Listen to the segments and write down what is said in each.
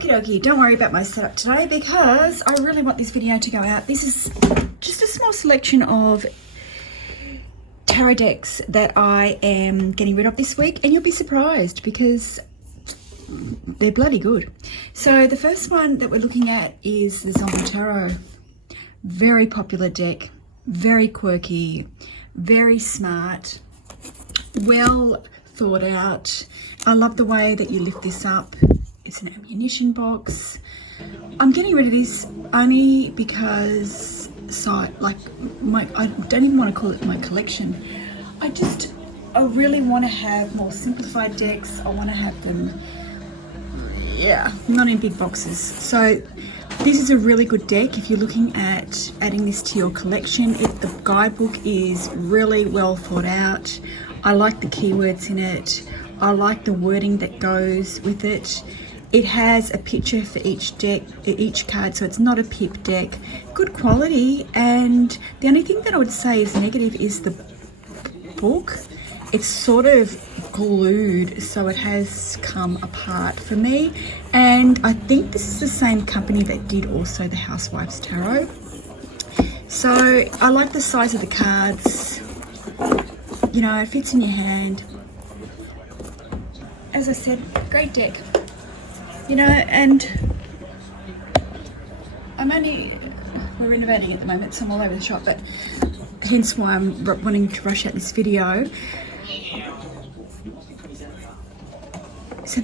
Okie dokie, don't worry about my setup today because I really want this video to go out. This is just a small selection of tarot decks that I am getting rid of this week, and you'll be surprised because they're bloody good. So the first one that we're looking at is the Zombie Tarot. Very popular deck, very quirky, very smart, well thought out. I love the way that you lift this up. It's an ammunition box. I'm getting rid of this only because I don't even want to call it my collection. I really want to have more simplified decks. I want to have them, not in big boxes. So this is a really good deck if you're looking at adding this to your collection. The guidebook is really well thought out. I like the keywords in it. I like the wording that goes with it. It has a picture for each deck, each card, so it's not a pip deck. Good quality, and the only thing that I would say is negative is the book. It's sort of glued, so it has come apart for me. And I think this is the same company that did also the Housewives Tarot. So I like the size of the cards. You know, it fits in your hand. As I said, great deck. You know, and we're renovating at the moment, so I'm all over the shop, but hence why I'm wanting to rush out this video. So,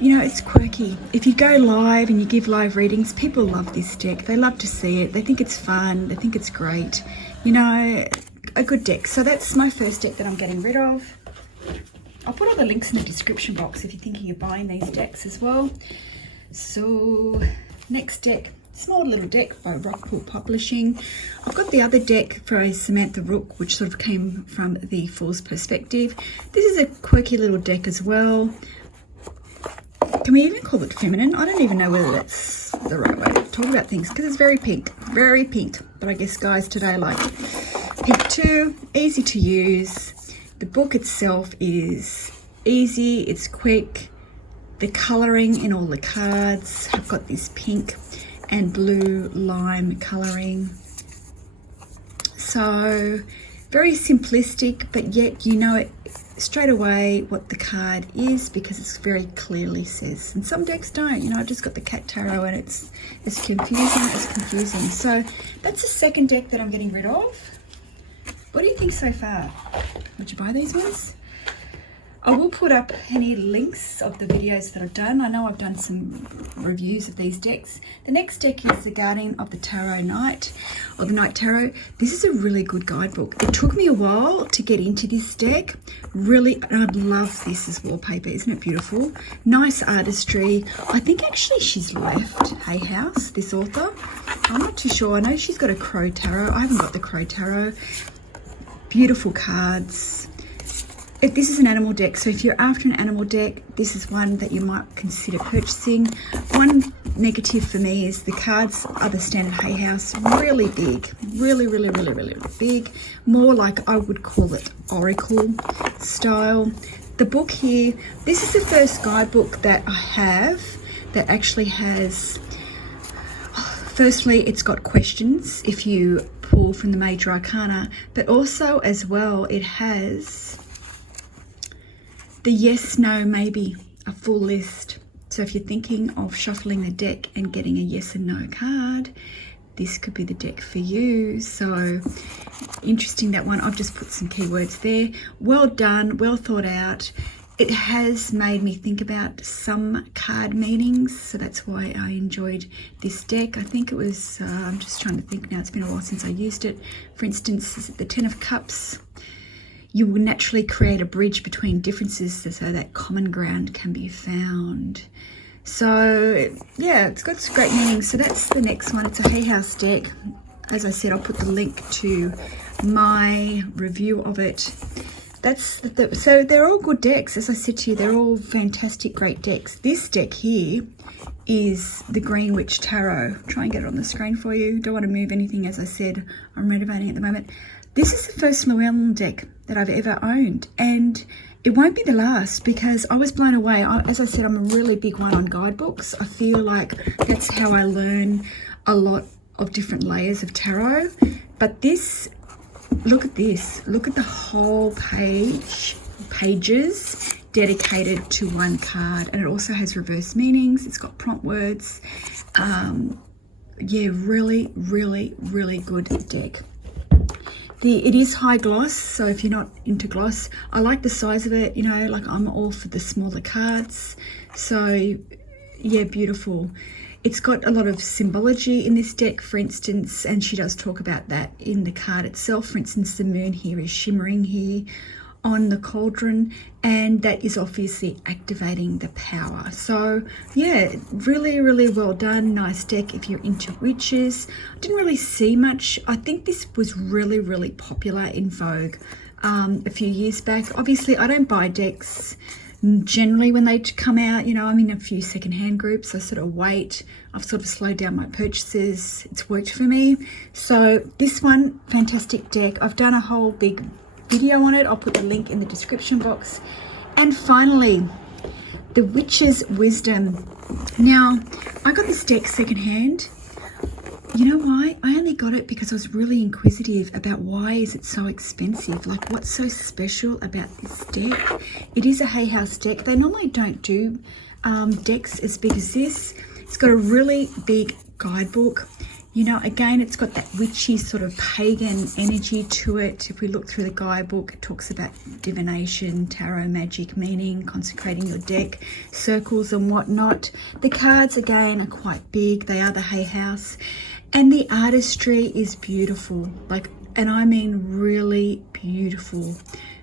you know, it's quirky. If you go live and you give live readings, people love this deck. They love to see it. They think it's fun. They think it's great. You know, a good deck. So that's my first deck that I'm getting rid of. I'll put all the links in the description box if you're thinking of buying these decks as well. So, next deck, small little deck by Rockpool Publishing. I've got the other deck for Samantha Rook, which sort of came from the Fool's perspective. This is a quirky little deck as well. Can we even call it feminine? I don't even know whether that's the right way to talk about things because it's very pink, very pink. But I guess guys today like pink too, easy to use. The book itself is easy, it's quick. The colouring in all the cards have got this pink and blue lime colouring. So very simplistic, but yet you know it straight away what the card is because it's very clearly says. And some decks don't, you know, I just got the Cat Tarot and it's confusing. So that's the second deck that I'm getting rid of. What do you think so far? Would you buy these ones? I will put up any links of the videos that I've done. I know I've done some reviews of these decks. The next deck is the Guardian of the Tarot Knight, or the Knight Tarot. This is a really good guidebook. It took me a while to get into this deck. Really, and I love this as wallpaper. Isn't it beautiful? Nice artistry. I think actually she's left Hay House, this author. I'm not too sure. I know she's got a Crow Tarot. I haven't got the Crow Tarot. Beautiful cards. This is an animal deck, so if you're after an animal deck, this is one that you might consider purchasing. One negative for me is the cards are the standard Hay House, really big, really big, more like I would call it Oracle style. The book here, this is the first guidebook that I have that actually has, firstly, it's got questions if you pull from the major arcana, but also as well it has the yes, no, maybe, a full list. So if you're thinking of shuffling the deck and getting a yes and no card, this could be the deck for you. So interesting, that one. I've just put some keywords there. Well done, well thought out. It has made me think about some card meanings, so that's why I enjoyed this deck. I think it was, I'm just trying to think now, it's been a while since I used it. For instance, the Ten of Cups. You will naturally create a bridge between differences so that common ground can be found. So yeah, it's got some great meanings. So that's the next one. It's a Hay House deck. As I said, I'll put the link to my review of it. So they're all good decks. As I said to you, they're all fantastic, great decks. This deck here is the Green Witch Tarot. Try and get it on the screen for you. Don't want to move anything. As I said, I'm renovating at the moment. This is the first Llewellyn deck that I've ever owned, and it won't be the last because I was blown away. As I said, I'm a really big one on guidebooks. I feel like that's how I learn a lot of different layers of tarot. But this, look at this. Look at the whole pages dedicated to one card, and it also has reverse meanings. It's got prompt words. Yeah, really, really, really good deck. It is high gloss, so if you're not into gloss, I like the size of it, you know, like I'm all for the smaller cards. So yeah, beautiful. It's got a lot of symbology in this deck, for instance, and she does talk about that in the card itself. For instance, the moon here is shimmering here on the cauldron, and that is obviously activating the power. So yeah, really, really well done. Nice deck if you're into witches. I didn't really see much. I think this was really, really popular in Vogue a few years back. Obviously, I don't buy decks generally when they come out. You know, I'm in a few secondhand groups. I sort of wait. I've sort of slowed down my purchases. It's worked for me. So this one, fantastic deck. I've done a whole big video on it. I'll put the link in the description box. And finally, the Witch's Wisdom. Now, I got this deck secondhand. You know why? I only got it because I was really inquisitive about why is it so expensive? Like, what's so special about this deck? It is a Hay House deck. They normally don't do decks as big as this. It's got a really big guidebook. You know, again, it's got that witchy sort of pagan energy to it. If we look through the guidebook, it talks about divination, tarot, magic, meaning, consecrating your deck, circles and whatnot. The cards, again, are quite big. They are the Hay House. And the artistry is beautiful. Like, and I mean really beautiful.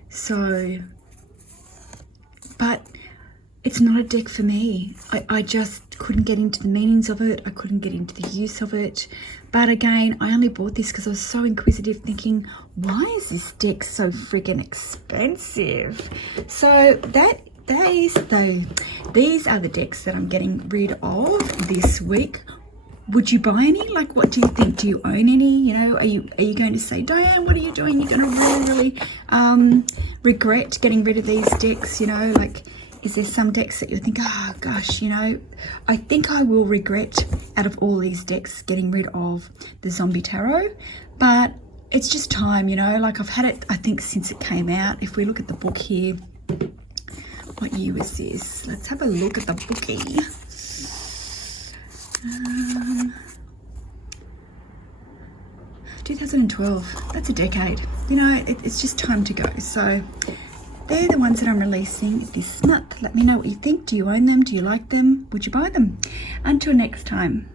So, but it's not a deck for me. I just couldn't get into the meanings of it. I couldn't get into the use of it. But again, I only bought this because I was so inquisitive, thinking, why is this deck so freaking expensive? So these are the decks that I'm getting rid of this week. Would you buy any? Like, what do you think? Do you own any? You know, are you going to say, Diane, what are you doing? You're going to really regret getting rid of these decks, you know, like, is there some decks that you think, oh gosh, you know, I think I will regret out of all these decks getting rid of the Zombie Tarot, but it's just time, you know, like I've had it, I think, since it came out. If we look at the book here, what year was this? Let's have a look at the bookie. 2012, that's a decade. You know, it's just time to go. So they're the ones that I'm releasing this month. Let me know what you think. Do you own them? Do you like them? Would you buy them? Until next time.